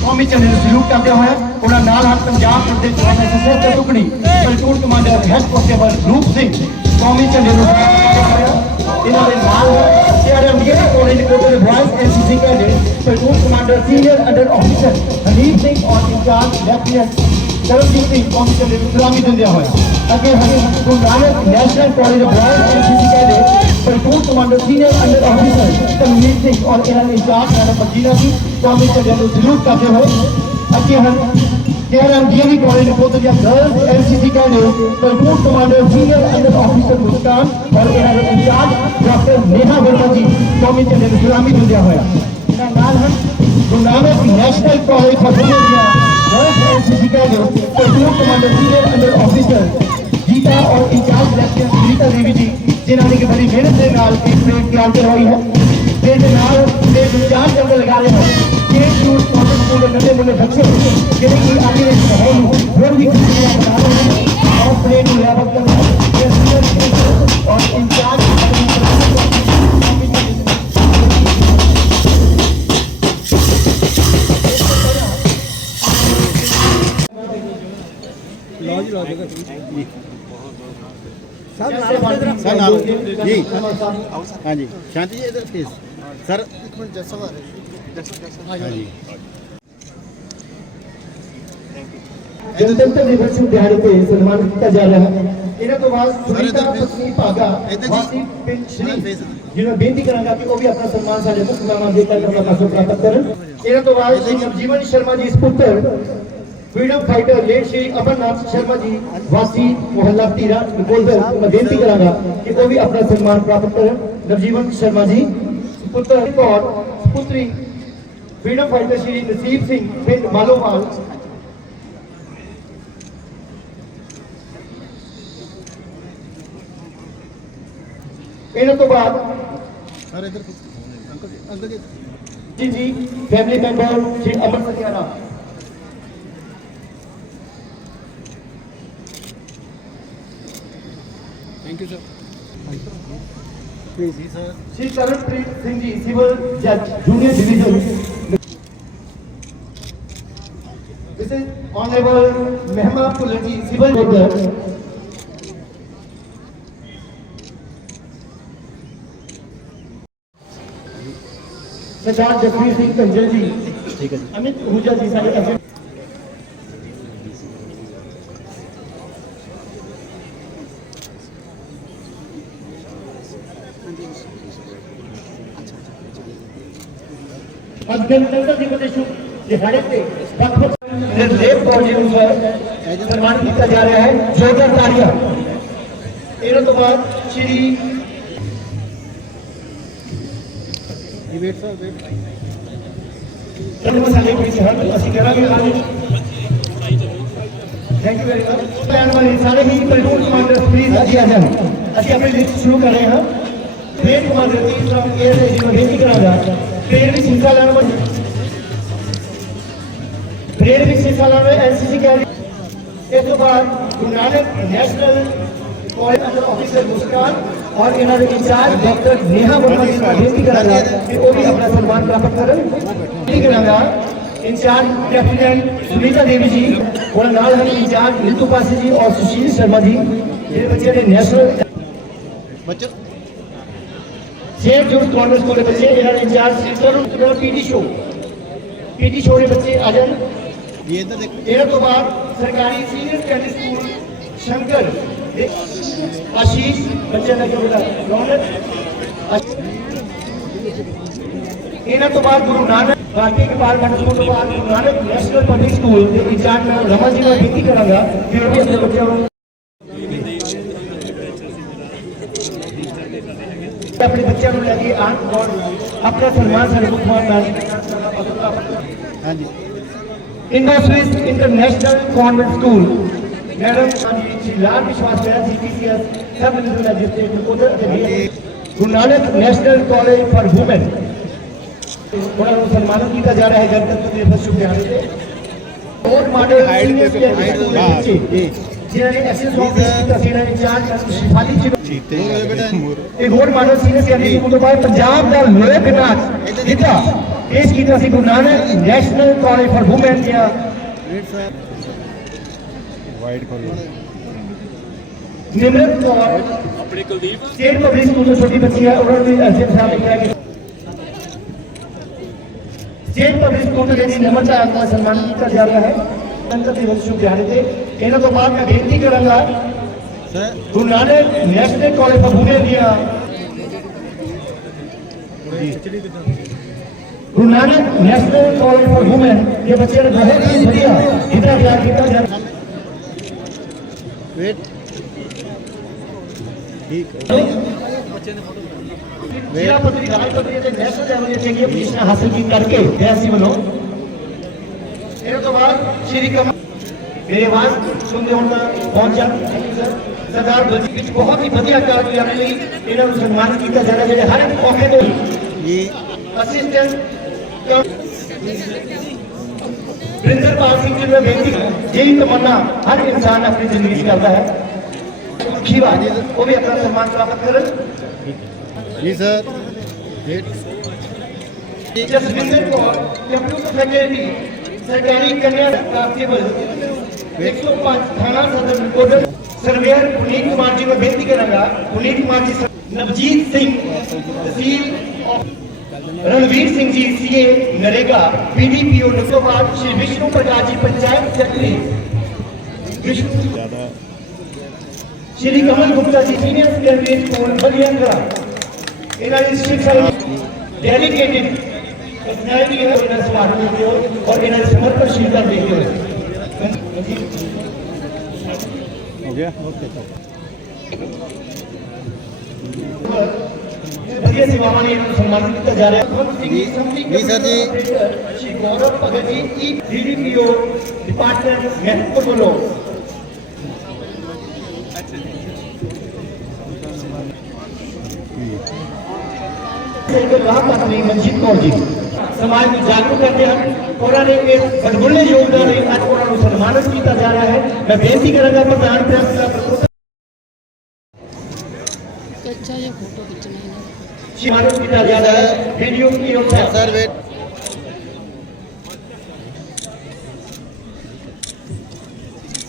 कौमी झंडे सल्यूट करते हुए उन्होंने नाल पंजाब प्रदेश टुकड़ी पलटून कमांडर हेड कांस्टेबल रूप सिंह कौमी झंडे इन्होंने Amira Orange Coastal Boys NCC Cadet, Platoon commander senior under officer Hanif Singh और in charge lieutenant Karamjit Singh officer ने सलामी दे दिया हुआ अगे हमें Guru Nanak National College of boys NCC cadet platoon commander senior under officer Tanveer Singh और इनका in charge madam Majina Singh constable salute करते हुए अगर हम Kerala DAV College Kotalia Girls NCC Cadet, Platoon Commander Senior Under Officer Muskan और इनका in charge doctor Neha Verma ji स्वामी चंद्र गुलामी बंदिया होया इनका नाम है Guru Nanak national college फतुलिया girls NCC cadet platoon commander senior under officer Geeta और in charge lieutenant Geeta Devi ji जिन्होंने की बड़ी मेहनत के नाल इस प्लेट की आंतर हुई है। जिस नाल प्लेट इंचार्ज करके लगा रहे हैं। पूरे नन्हे मुन्ने बच्चे जिन्हें की आगे एक है वो भी किसी को बता रहे हैं और प्लेट हुआ बदल और सर सर नाल हाँ जी हाँ। जी। शांति इधर प्लीज़ एक मिनट जैसा हाँ जी। हाँ गणतंत्र दिवस पे किया जा रहा है। इन्हें तो सुनीता पत्नी पागा वासी पिन श्री जिन्हें बेनती करांगा कि वो भी अपना सम्मान देकर अपना प्राप्त करें। इन्हें तो श्री नवजीवन शर्मा जी इस पुत्र फ्रीडम फाइटर श्री अमरनाथ शर्मा जी वासी मोहल्ला तीरा मैं बेनती करांगा कि वो भी अपना सम्मान प्राप्त करें। नवजीवन शर्मा जी पुत्र और पुत्री फ्रीडम फाइटर श्री नसीब सिंह पिंड मालोवाल ਇਹਨਾਂ ਤੋਂ ਬਾਅਦ जी ਇਧਰ ਅੰਦਰ ਜੀ ਜੀ ਫੈਮਿਲੀ ਮੈਂਬਰ ਜੀ सर श्री करणप्रीत सिंह जी सिविल जज junior division this is honourable मेहमा फुल जी सिविल जज सरदार जसवीर सिंह कंजल जी ਠੀਕ ਹੈ ਜੀ अमित आहूजा जी सारे अफसर ਅੱਜ ਗਣਤੰਤਰ ਦਿਵਸ ਦੇ ਸ਼ੁਭ ਦਿਹਾੜੇ ਤੇ ਵੱਖ ਵੱਖ ਨਿਰਲੇਪ ਕਾਲਜ ਅਨੁਸਾਰ ਸਨਮਾਨ ਕੀਤਾ ਜਾ ਰਿਹਾ ਹੈ ਜੋਗਰ ਡਿਬੇਟ ਸਰ ਡਿਬੇਟ ਤੁਹਾਨੂੰ ਸਾਡੇ ਪਿੱਛੇ ਹਰ ਅਸੀਂ ਕਰਾਂਗੇ thank you very much plan वाले सारे ही प्लेटून कमांडर प्लीज़ अजी आ जाओ ਅਸੀਂ ਆਪਣੀ ਲਿਸਟ ਸ਼ੁਰੂ ਕਰ ਰਹੇ ਹਾਂ ਫੇਰ ਕਮਾਂਡਰ ਜੀ ਫਰਮ ਏਅਰ ਦੇ ਜੀ ਬੇਨਤੀ ਕਰਾਂਗਾ ਫੇਰ ਵੀ ਸਿੰਕਾ ਲੈਣ ਬਣ ਫੇਰ ਵੀ ਸਿੰਕਾ ਲੈਣ ਐਨਸੀਸੀ ਕੈਰੀ ਇਸ ਤੋਂ ਬਾਅਦ Guru Nanak National College under officer Muskan ਔਰ ਇਹਨਾਂ ਦੇ ਇੰਚਾਰਜ ਡਾਕਟਰ ਨੇਹਾ ਵਰਮਾ ਜੀ ਨੂੰ ਬੇਨਤੀ ਕਰਾਂਗਾ ਕਿ ਉਹ ਵੀ ਆਪਣਾ ਸਨਮਾਨ ਪ੍ਰਾਪਤ ਕਰਨ ਬੇਨਤੀ ਕਰਾਂਗਾ ਇੰਚਾਰਜ ਲੈਫਟੀਨੈਂਟ ਸੁਨੀਤਾ ਦੇਵੀ ਜੀ ਉਹਨਾਂ ਨਾਲ ਹਨ ਇੰਚਾਰਜ ਨੀਤੂ ਪਾਸੀ ਜੀ ਔਰ ਸੁਸ਼ੀਲ ਸ਼ਰਮਾ ਜੀ ਜਿਹੜੇ ਬੱਚੇ ਨੇ ਨੈਸ਼ਨਲ ਬੱਚੋ ਸੇਫ ਜੂਨ ਕਾਨਵੈਂਟ ਸਕੂਲ ਦੇ ਬੱਚੇ ਇਹਨਾਂ ਦੇ incharge Shri Tarun PT show PT show ਦੇ ਬੱਚੇ ਆ ਜਾਣ ਜੀ ਇਧਰ ਦੇਖੋ ਇਹਨਾਂ ਤੋਂ ਬਾਅਦ ਸਰਕਾਰੀ ਸੀਨੀਅਰ ਸੈਕੰਡਰੀ ਸਕੂਲ ਸ਼ੰਕਰ ਦੇ ਆਸ਼ੀਸ਼ ਬੱਚਿਆਂ ਦਾ ਜੋ ਬੇਟਾ ਰੌਣਕ ਆਸ਼- ਇਹਨਾਂ ਤੋਂ ਬਾਅਦ ਗੁਰੂ ਨਾਨਕ ਬਾਕੀ ਕਪਾਲ ਖੰਡ ਸਕੂਲ ਤੋਂ ਬਾਅਦ Guru Nanak national public school ਦੇ ਇੰਚਾਰਜ ਮੈਂ ਰਮਨ ਜੀ ਨੂੰ ਬੇਨਤੀ ਕਰਾਂਗਾ ਕਿ ਉਹ ਵੀ ਆਪਣੇ ਬੱਚਿਆਂ ਨੂੰ ਆਪਣੇ ਬੱਚਿਆਂ ਨੂੰ ਲੈ ਕੇ ਆਣ ਔਰ ਆਪਣਾ ਸਨਮਾਨ ਸਾਡੇ ਮੁੱਖ ਮਹਿਮਾਨ ਹਾਂਜੀ Indo Swiss international convent school madam ਹਾਂਜੀ ਜੀ ਲਾਲ ਵਿਸ਼ਵਾਸ ਹੈ ਸੀਪੀਸੀਐਸ ਸਬ ਮਿਲਟਰੀ ਮੈਜਿਸਟ੍ਰੇਟ ਉਧਰ ਦੇ Guru Nanak national college for women ਉਹਨਾਂ ਨੂੰ ਸਨਮਾਨਿਤ ਕੀਤਾ ਜਾ ਰਿਹਾ ਹੈ ਜਨਤਕ ਦੇ ਬਸ ਸ਼ੁਕਰਾਨੇ ਤੇ ਰੋਡ ਮਾਡਲ ਹਾਈਡ ਸੀਨੀਅਰ ਤੇ ਸੈਕੰਡਰੀ ਹਾਈਡ ਸਕੂਲ ਦੇ ਬਾਹਰ ਬੱਚੇ ਜੀ ਜਿਨ੍ਹਾਂ ਨੇ ਐਸਐਸ ਆਫਿਸ ਕੀਤਾ ਸੀ ਇਹਨਾਂ ਨੇ ਚਾਰ ਸ਼ਿਫਾਲੀ ਜੀ ਚੀਤੇ ਇਹ ਹੋਰ ਮਾਡਲ ਸੀਨੀਅਰ ਸੈਕੰਡਰੀ ਸਕੂਲ ਤੋਂ ਬਾਅਦ ਪੰਜਾਬ ਦਾ ਲੋਕ ਨਾਚ ਜਿੱਤਾ ਪੇਸ਼ ਕੀਤਾ ਸੀ Guru Nanak national college for women ਦੀਆਂ ਵਾਈਡ ਕੋਲ ਨਿਮਰਤ ਕੌਰ ਆਪਣੇ ਕੁਲਦੀਪ ਸਟੇਟ ਪਬਲਿਕ ਸਕੂਲ ਤੋਂ ਛੋਟੀ ਬੱਚੀ ਹੈ ਉਹਨਾਂ ਨੂੰ ਵੀ ਅਰਜਨ ਸਾਹਿਬ ਨੇ ਕਿਹਾ ਕਿ ਸਟੇਟ ਪਬਲਿਕ ਸਕੂਲ ਤੋਂ ਜਿਹੜੀ ਨਿਮਰਤਾ ਦਾ ਸਨਮਾਨ ਕੀਤਾ ਜਾ ਰਿਹਾ ਹੈ ਅੰਕਲ ਦੀ ਵੰਸ਼ੂ ਬਿਹਾਰੀ ਤੇ ਇਹਨਾਂ ਤੋਂ ਬਾਅਦ ਮੈਂ ਬੇਨਤੀ ਕਰਾਂਗਾ sir Guru Nanak national college ਫਬੂਲੇ ਦੀਆਂ Guru Nanak national college for women ਇਹ ਬੱਚੇ ਨੇ ਬਹੁਤ ਹੀ ਵਧੀਆ ਇਹਦਾ ਤਿਆਰ ਕੀਤਾ ਜਾ ਰਿਹਾ ਵੇਟ ਠੀਕ ਜ਼ਿਲ੍ਹਾ ਪੱਧਰੀ ਰਾਜ ਪੱਧਰੀ ਤੇ ਨੈਸ਼ਨਲ ਲੈਵਲ ਤੇ ਚੰਗੀਆਂ ਪੋਜੀਸ਼ਨਾਂ ਹਾਸਲ ਕੀ ਕਰਕੇ ਐਸੀ ਵੱਲੋਂ ਇਹਨਾਂ ਤੋਂ ਬਾਅਦ ਸ਼੍ਰੀ ਕਮਲ ਮੇਰੇ ਆਵਾਜ਼ ਸੁਣਦੇ ਹੋਣ ਤਾਂ ਪਹੁੰਚ ਜਾ ਸਰਦਾਰ ਬਲਜੀਤ ਵਿੱਚ ਬਹੁਤ ਹੀ ਵਧੀਆ ਕਾਰਗੁਜ਼ਾਰੀ ਲਈ ਇਹਨਾਂ ਨੂੰ ਸਨਮਾਨਿਤ ਕੀਤਾ ਜਾ ਰਿਹਾ ਜਿਹੜੇ ਹਰ ਇੱਕ ਮੌਕੇ ਤੇ ਜੀ ਅਸਿਸਟੈਂਟ प्रिंसिपल पासी जी में बेनती यही तमन्ना हर इंसान अपनी ज़िंदगी करता है। खीवा वो भी अपना सम्मान प्राप्त करें। जी sir. Just visit for computer faculty सरकारी कन्या कांस्टेबल एक सौ पाँच थाना सदर कोडल सर्वेयर पुनीत कुमार जी को बेनती करूँगा पुनीत कुमार जी नवजीत सिंह तहसील Ranvir Singh ji CA NREGA PDPO Nuswabad Shri Vishnu Prakash ji panchayat secretary Shri Kamal Gupta ji senior secondary school Baliyangra NRS शिक्षक डेलीगेटेड पर्सनैलिटी है इन्हें समारोह देते हो और इन्हें समर्पणशीलता देते हो हो गया? ओके। ਸਮਰਪਣਸ਼ੀਲਤਾ ਦੇਖਦੇ ਹੋ ਹੋ ਗਿਆ ਓਕੇ ਵਧੀਆ ਸੇਵਾਵਾਂ ਲਈ ਇਹਨਾਂ ਨੂੰ ਸਨਮਾਨਿਤ ਕੀਤਾ ਜਾ ਰਿਹਾ ਹੈ ਜੀ, ਜੀ ਸਰ ਜੀ। ਸ਼੍ਰੀ ਗੌਰਵ ਭਗਤ ਜੀ ਈ ਡੀਡੀਪੀਓ ਡਿਪਾਰਟਮੈਂਟ ਮਹਿਕਮੇ ਵੱਲੋਂ ਸੇਵਕ ਰਾਮ ਪਤਨੀ ਮਨਜੀਤ ਕੌਰ ਜੀ ਸਮਾਜ ਨੂੰ ਜਾਗਰੂਕ ਕਰਦੇ ਹਨ ਉਹਨਾਂ ਨੇ ਇਸ ਬੜਬੁੱਲੇ ਯੋਗਦਾਨ ਲਈ ਅੱਜ ਉਹਨਾਂ ਨੂੰ ਸਨਮਾਨਿਤ ਕੀਤਾ ਜਾ ਰਿਹਾ ਹੈ ਮੈਂ ਬੇਨਤੀ ਕਰਾਂਗਾ ਪ੍ਰਧਾਨ ਪ੍ਰੈਸ ਕਲੱਬ ਕੱਚਾ ਜਿਹਾ ਫੋਟੋ ਖਿੱਚਣਾ ਇਹਨਾਂ ਦਾ ਸਨਮਾਨਿਤ ਕੀਤਾ ਜਾ ਰਿਹਾ ਹੈ मालूम किया जा रहा है वीडियो की ओर सर वेट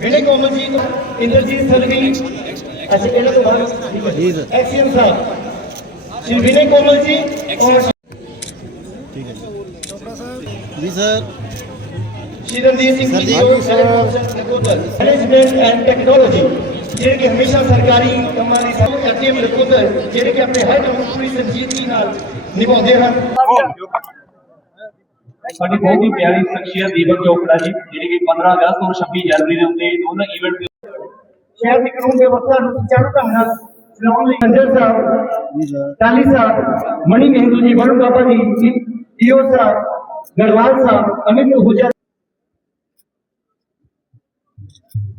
बेटे को अमरजीत इंद्रजीत सलवी अच्छा बेटे को एक्सीएम साहब श्री विनय कोमल जी और ठीक है जी सर श्री रणधीर सिंह जी और Nakodar management and technology sir. Management and technology ਜਿਹੜੇ ਕਿ ਹਮੇਸ਼ਾ ਸਰਕਾਰੀ ਕੰਮਾਂ ਦੀ ਸਭ ਐਟੀਐਮ ਨਕੋਦਰ ਜਿਹੜੇ ਕਿ ਆਪਣੇ ਹਰ ਕੰਮ ਨੂੰ ਪੂਰੀ ਸੰਜੀਦਗੀ ਨਾਲ ਨਿਭਾਉਂਦੇ ਹਨ ਸਾਡੀ ਬਹੁਤ ਹੀ ਪਿਆਰੀ ਸ਼ਖਸੀਅਤ ਦੀਪਕ ਚੋਪੜਾ ਜੀ ਜਿਹੜੀ ਕਿ 15 ਅਗਸਤ ਔਰ 26 ਜਨਵਰੀ ਦੇ ਉੱਤੇ ਦੋਨਾਂ ਇਵੈਂਟ ਦੇ ਸ਼ਹਿਰ ਦੀ ਕਾਨੂੰਨ ਵਿਵਸਥਾ ਨੂੰ ਸੁਚਾਰੂ ਢੰਗ ਨਾਲ ਚਲਾਉਣ ਲਈ ਅੰਦਰ ਸਾਹਿਬ ਜੀ ਸਰ ਟਾਲੀ ਸਾਹਿਬ ਮਣੀ ਮਹਿੰਦੂ ਜੀ ਵਰੁਣ ਬਾਬਾ ਜੀ ਈਓ ਸਾਹਿਬ ਗੜਵਾਲ ਸਾਹਿਬ ਅਮਿਤ ਹੁਜਾ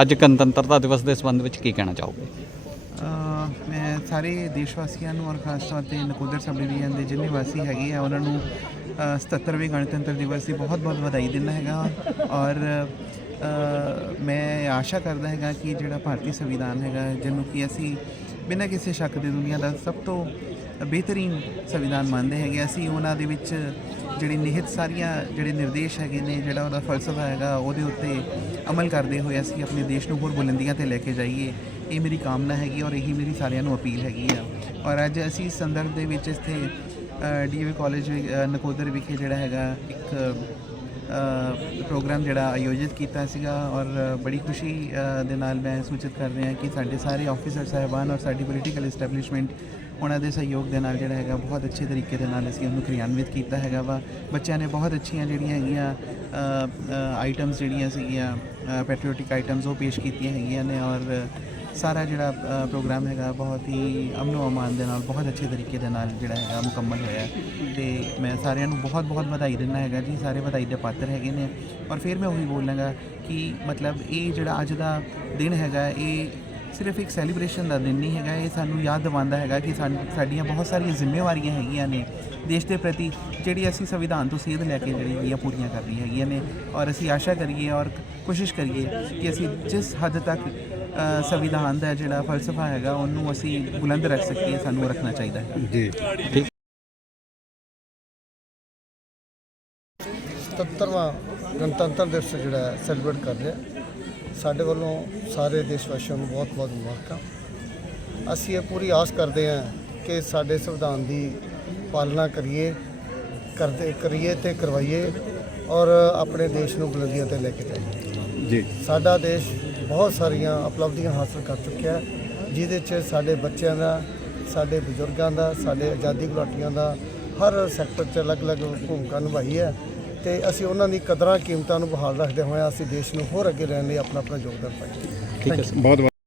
ਅੱਜ ਗਣਤੰਤਰਤਾ ਦਿਵਸ ਦੇ ਸੰਬੰਧ ਵਿੱਚ ਕੀ ਕਹਿਣਾ ਚਾਹੋਗੇ? ਮੈਂ ਸਾਰੇ ਦੇਸ਼ ਵਾਸੀਆਂ ਨੂੰ ਔਰ ਖਾਸ ਤੌਰ ਤੇ ਨਕੋਦਰ ਸਬ ਡਿਵੀਜ਼ਨ ਦੇ ਜਿੰਨੇ ਵਾਸੀ ਹੈਗੇ ਆ, ਉਹਨਾਂ ਨੂੰ, ਅਹ 77ਵੇਂ ਗਣਤੰਤਰ ਦਿਵਸ ਦੀ ਬਹੁਤ-ਬਹੁਤ ਵਧਾਈ ਦਿੰਦਾ ਹੈਗਾ। ਔਰ ਮੈਂ ਆਸ਼ਾ ਕਰਦਾ ਹੈਗਾ ਕਿ ਜਿਹੜਾ ਭਾਰਤੀ ਸੰਵਿਧਾਨ ਹੈਗਾ, ਜਿਹਨੂੰ ਕਿ ਅਸੀਂ ਬਿਨਾਂ ਕਿਸੇ ਸ਼ੱਕ ਦੇ ਦੁਨੀਆ ਦਾ ਸਭ ਤੋਂ ਬਿਹਤਰੀਨ ਸੰਵਿਧਾਨ ਮੰਨਦੇ ਹੈਗੇ, ਅਸੀਂ ਉਹਨਾਂ ਦੇ ਵਿੱਚ ਜਿਹੜੀ ਨਿਹਿਤ ਸਾਰੀਆਂ ਜਿਹੜੇ ਨਿਰਦੇਸ਼ ਹੈਗੇ ਨੇ, ਜਿਹੜਾ ਉਹਦਾ ਫਲਸਫਾ ਹੈਗਾ, ਉਹਦੇ ਉੱਤੇ ਅਮਲ ਕਰਦੇ ਹੋਏ ਅਸੀਂ ਆਪਣੇ ਦੇਸ਼ ਨੂੰ ਹੋਰ ਬੁਲੰਦੀਆਂ ਤੇ ਲੈ ਕੇ ਜਾਈਏ। ਇਹ ਮੇਰੀ ਕਾਮਨਾ ਹੈਗੀ ਔਰ ਇਹੀ ਮੇਰੀ ਸਾਰਿਆਂ ਨੂੰ ਅਪੀਲ ਹੈਗੀ ਆ। ਔਰ ਅੱਜ ਅਸੀਂ ਇਸ ਸੰਦਰਭ ਦੇ ਵਿੱਚ ਇੱਥੇ ਡੀਏਵੀ ਕਾਲਜ ਨਕੋਦਰ ਵਿਖੇ ਜਿਹੜਾ ਹੈਗਾ ਇੱਕ ਪ੍ਰੋਗਰਾਮ ਜਿਹੜਾ ਆਯੋਜਿਤ ਕੀਤਾ ਸੀਗਾ ਔਰ ਬੜੀ ਖੁਸ਼ੀ ਦੇ ਨਾਲ ਮੈਂ ਸੂਚਿਤ ਕਰ ਰਿਹਾ ਕਿ ਸਾਡੇ ਸਾਰੇ ਆਫੀਸਰ, ਸਾਹਿਬਾਨ ਔਰ ਸਾਡੀ ਪੋਲੀਟੀਕਲ ਐਸਟੈਬਲਿਸ਼ਮੈਂਟ ਉਹਨਾਂ ਦੇ ਸਹਿਯੋਗ ਦੇ ਨਾਲ ਜਿਹੜਾ ਹੈਗਾ ਬਹੁਤ ਅੱਛੇ ਤਰੀਕੇ ਦੇ ਨਾਲ ਅਸੀਂ ਉਹਨੂੰ ਕ੍ਰਿਆਨਵਿਤ ਕੀਤਾ ਹੈਗਾ ਵਾ। ਬੱਚਿਆਂ ਨੇ ਬਹੁਤ ਅੱਛੀਆਂ ਜਿਹੜੀਆਂ ਹੈਗੀਆਂ ਆਈਟਮਸ ਜਿਹੜੀਆਂ ਸੀਗੀਆਂ ਪੈਟਰੀਓਟਿਕ ਆਈਟਮਸ ਉਹ ਪੇਸ਼ ਕੀਤੀਆਂ ਹੈਗੀਆਂ ਨੇ ਔਰ ਸਾਰਾ ਜਿਹੜਾ ਪ੍ਰੋਗਰਾਮ ਹੈਗਾ ਬਹੁਤ ਹੀ ਅਮਨੋ ਅਮਾਨ ਦੇ ਨਾਲ, ਬਹੁਤ ਅੱਛੇ ਤਰੀਕੇ ਦੇ ਨਾਲ ਜਿਹੜਾ ਹੈਗਾ ਮੁਕੰਮਲ ਹੋਇਆ। ਤੇ ਮੈਂ ਸਾਰਿਆਂ ਨੂੰ ਬਹੁਤ ਬਹੁਤ ਵਧਾਈ ਦਿੰਦਾ ਹੈਗਾ ਜੀ, ਸਾਰੇ ਵਧਾਈ ਦੇ ਪਾਤਰ ਹੈਗੇ ਨੇ। ਔਰ ਫਿਰ ਮੈਂ ਉਹੀ ਬੋਲਾਂਗਾ ਕਿ ਮਤਲਬ ਇਹ ਜਿਹੜਾ ਅੱਜ ਦਾ ਦਿਨ ਹੈਗਾ, ਇਹ ਸਿਰਫ ਇੱਕ ਸੈਲੀਬ੍ਰੇਸ਼ਨ ਦਾ ਦਿਨ ਨਹੀਂ ਹੈਗਾ ਇਹ ਸਾਨੂੰ ਯਾਦ ਦਿਵਾਉਂਦਾ ਹੈਗਾ ਕਿ ਸਾਨ- ਸਾਡੀਆਂ ਬਹੁਤ ਸਾਰੀਆਂ ਜ਼ਿੰਮੇਵਾਰੀਆਂ ਹੈਗੀਆਂ ਨੇ ਦੇਸ਼ ਦੇ ਪ੍ਰਤੀ ਜਿਹੜੀ ਅਸੀਂ ਸੰਵਿਧਾਨ ਤੋਂ ਸੇਧ ਲੈ ਕੇ ਜਿਹੜੀ ਹੈਗੀਆਂ ਪੂਰੀਆਂ ਕਰਨੀਆਂ ਹੈਗੀਆਂ ਨੇ ਔਰ ਅਸੀਂ ਆਸ਼ਾ ਕਰੀਏ ਔਰ ਕੋਸ਼ਿਸ਼ ਕਰੀਏ ਕਿ ਅਸੀਂ ਜਿਸ ਹੱਦ ਤੱਕ ਸੰਵਿਧਾਨ ਦਾ ਜਿਹੜਾ ਫਲਸਫਾ ਹੈਗਾ ਉਹਨੂੰ ਅਸੀਂ ਬੁਲੰਦ ਰੱਖ ਸਕੀਏ ਸਾਨੂੰ ਰੱਖਣਾ ਚਾਹੀਦਾ ਹੈ। ਜੀ। 77ਵਾਂ ਗਣਤੰਤਰ ਦਿਵਸ ਜਿਹੜਾ ਹੈ ਸੈਲੀਬ੍ਰੇਟ ਕਰ ਰਿਹਾ ਸਾਡੇ ਵੱਲੋਂ ਸਾਰੇ ਦੇਸ਼ ਵਾਸੀਆਂ ਨੂੰ ਬਹੁਤ-ਬਹੁਤ ਮੁਬਾਰਕਾਂ। ਅਸੀਂ ਇਹ ਪੂਰੀ ਆਸ ਕਰਦੇ ਹਾਂ ਕਿ ਸਾਡੇ ਸੰਵਿਧਾਨ ਦੀ ਪਾਲਣਾ ਕਰੀਏ ਕਰਦੇ ਕਰੀਏ ਤੇ ਕਰਵਾਈਏ ਔਰ ਆਪਣੇ ਦੇਸ਼ ਨੂੰ ਬੁਲੰਦੀਆਂ ਤੇ ਲੈ ਕੇ ਜਾਈਏ। ਜੀ। ਸਾਡਾ ਦੇਸ਼ ਬਹੁਤ ਸਾਰੀਆਂ ਉਪਲਬਧੀਆਂ ਹਾਸਲ ਕਰ ਚੁੱਕਿਆ ਹੈ ਜਿਹਦੇ 'ਚ ਸਾਡੇ ਬੱਚਿਆਂ ਦਾ ਸਾਡੇ ਬਜ਼ੁਰਗਾਂ ਦਾ ਸਾਡੇ ਆਜ਼ਾਦੀ ਘੁਲਾਟੀਆਂ ਦਾ ਹਰ ਸੈਕਟਰ 'ਚ ਅਲੱਗ-ਅਲੱਗ ਭੂਮਿਕਾ ਨਿਭਾਈ ਹੈ। ਤੇ ਅਸੀਂ ਉਹਨਾਂ ਦੀ ਕਦਰਾਂ ਕੀਮਤਾਂ ਨੂੰ ਬਹਾਲ ਰੱਖਦੇ ਹੋਏ ਅਸੀਂ ਦੇਸ਼ ਨੂੰ ਹੋਰ ਅੱਗੇ ਲੈਣ ਲਈ ਆਪਣਾ ਆਪਣਾ ਯੋਗਦਾਨ ਪਾਈਏ ਠੀਕ ਹੈ ਬਹੁਤ